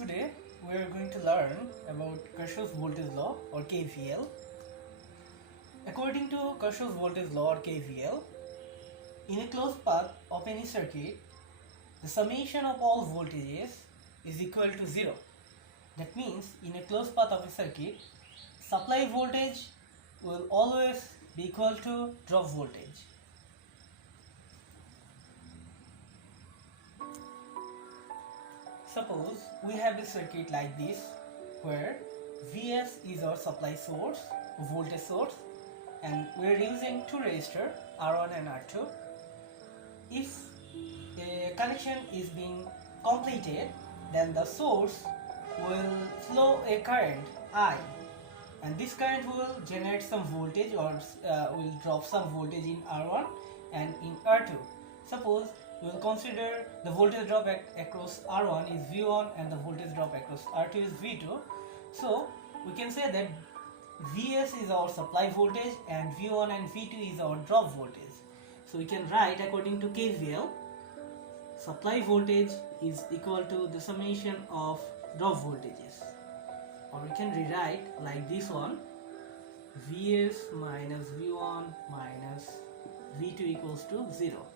Today we are going to learn about Kirchhoff's voltage law or KVL. According to Kirchhoff's voltage law or KVL, in a closed path of any circuit, the summation of all voltages is equal to 0. That means in a closed path of a circuit, supply voltage will always be equal to drop voltage. Suppose we have a circuit like this where Vs is our supply source, voltage source, and we are using two resistors R1 and R2. If a connection is being completed, then the source will flow a current I, and this current will generate some voltage or will drop some voltage in R1 and in R2. Suppose we will consider the voltage drop across R1 is V1 and the voltage drop across R2 is V2. So we can say that Vs is our supply voltage and V1 and V2 is our drop voltage. So we can write according to KVL, supply voltage is equal to the summation of drop voltages. Or we can rewrite like this one, Vs minus V1 minus V2 equals to 0.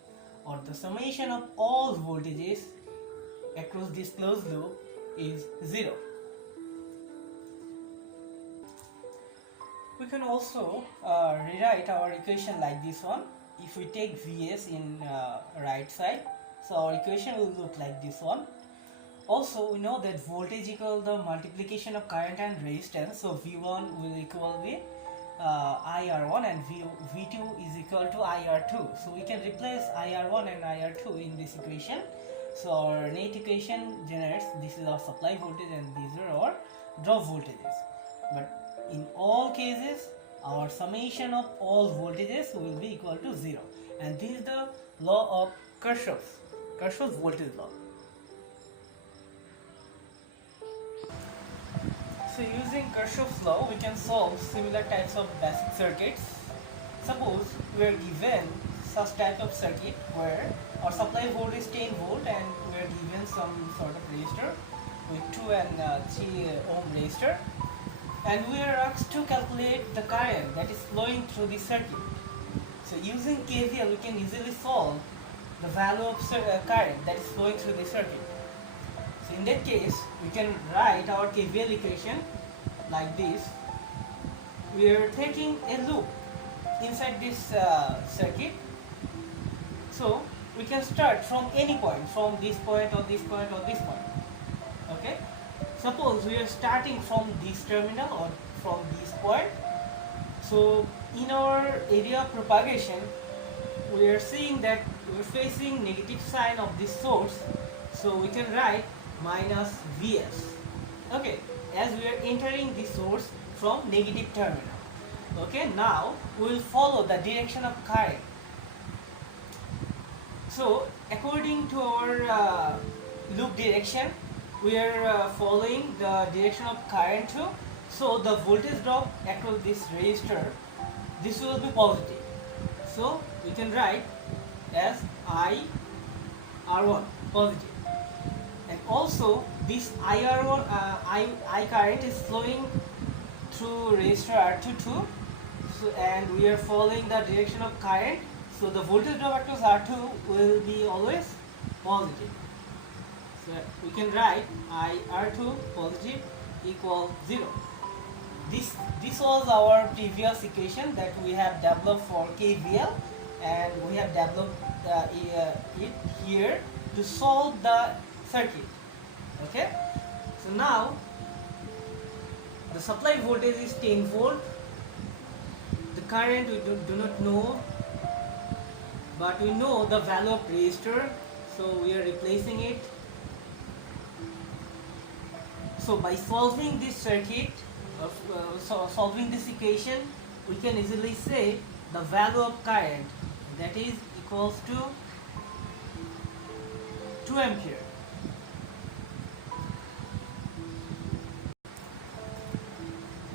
Or the summation of all voltages across this closed loop is 0. We can also rewrite our equation like this one. If we take Vs in right side, so our equation will look like this one. Also, we know that voltage equal the multiplication of current and resistance, so V1 will equal the IR1 and V2 is equal to IR2. So we can replace IR1 and IR2 in this equation. So our net equation generates, this is our supply voltage and these are our drop voltages. But in all cases, our summation of all voltages will be equal to 0. And this is the law of Kirchhoff's voltage law. So using Kirchhoff's law, we can solve similar types of basic circuits. Suppose we are given such type of circuit where our supply voltage is 10 volt and we are given some sort of resistor with 2 and 3 ohm resistor, and we are asked to calculate the current that is flowing through the circuit. So using KVL, we can easily solve the value of current that is flowing through the circuit. So in that case, we can write our KVL equation like this. We are taking a loop inside this circuit. So we can start from any point, from this point or this point or this point. Okay. Suppose we are starting from this terminal or from this point. So in our area of propagation, we are seeing that we are facing negative sign of this source. So we can write minus Vs. Okay, as we are entering the source from negative terminal. Okay, now we will follow the direction of current. So according to our loop direction, we are following the direction of current too. So the voltage drop across this resistor, this will be positive. So we can write as IR1 positive. And also this IR1 I current is flowing through resistor R2 too. So and we are following the direction of current. So the voltage drop across R2 will be always positive. So we can write IR2 positive equals 0. This was our previous equation that we have developed for KVL, and we have developed it here to solve the circuit. Okay, so now the supply voltage is 10 volt. The current we do not know, but we know the value of resistor, so we are replacing it. So by solving this circuit, solving this equation, we can easily say the value of current, that is equals to 2 ampere.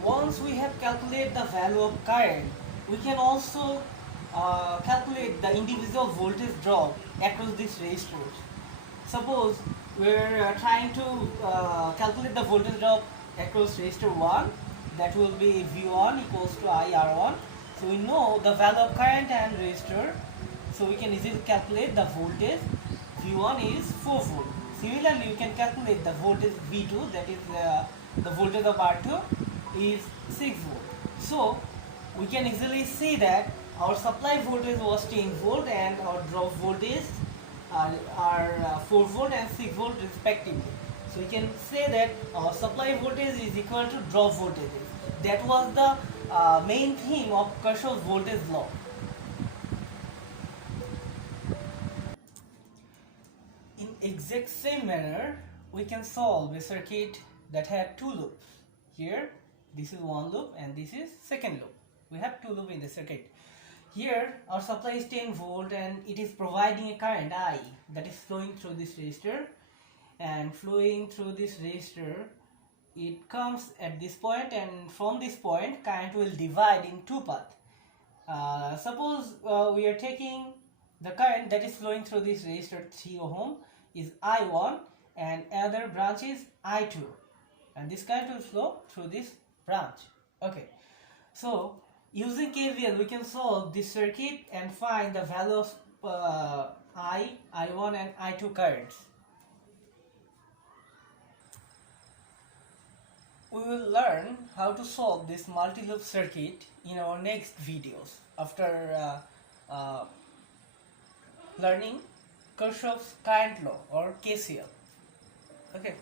Once we have calculated the value of current, we can also calculate the individual voltage drop across these resistors. Suppose we're trying to calculate the voltage drop across resistor 1, that will be V1 equals to IR1. So we know the value of current and resistor, so we can easily calculate the voltage. V1 is 4 volt. Similarly, we can calculate the voltage V2, that is the voltage of R2 is 6 volt. So we can easily see that our supply voltage was 10 volt and our drop voltage are 4 volt and 6 volt respectively. So we can say that our supply voltage is equal to drop voltage. That was the main theme of Kirchhoff's voltage law. In exact same manner, we can solve a circuit that have two loops. Here, this is one loop and this is second loop. We have two loops in the circuit. Here, our supply is 10 volt and it is providing a current I that is flowing through this resistor, and flowing through this resistor, it comes at this point, and from this point current will divide in two paths. Suppose we are taking the current that is flowing through this resistor 3 ohm is I1 and another branch is I2, and this current will flow through this branch. Okay, so using KVL we can solve this circuit and find the value of I1 and I2 currents. We will learn how to solve this multi-loop circuit in our next videos after learning Kirchhoff's current law or KCL. Okay.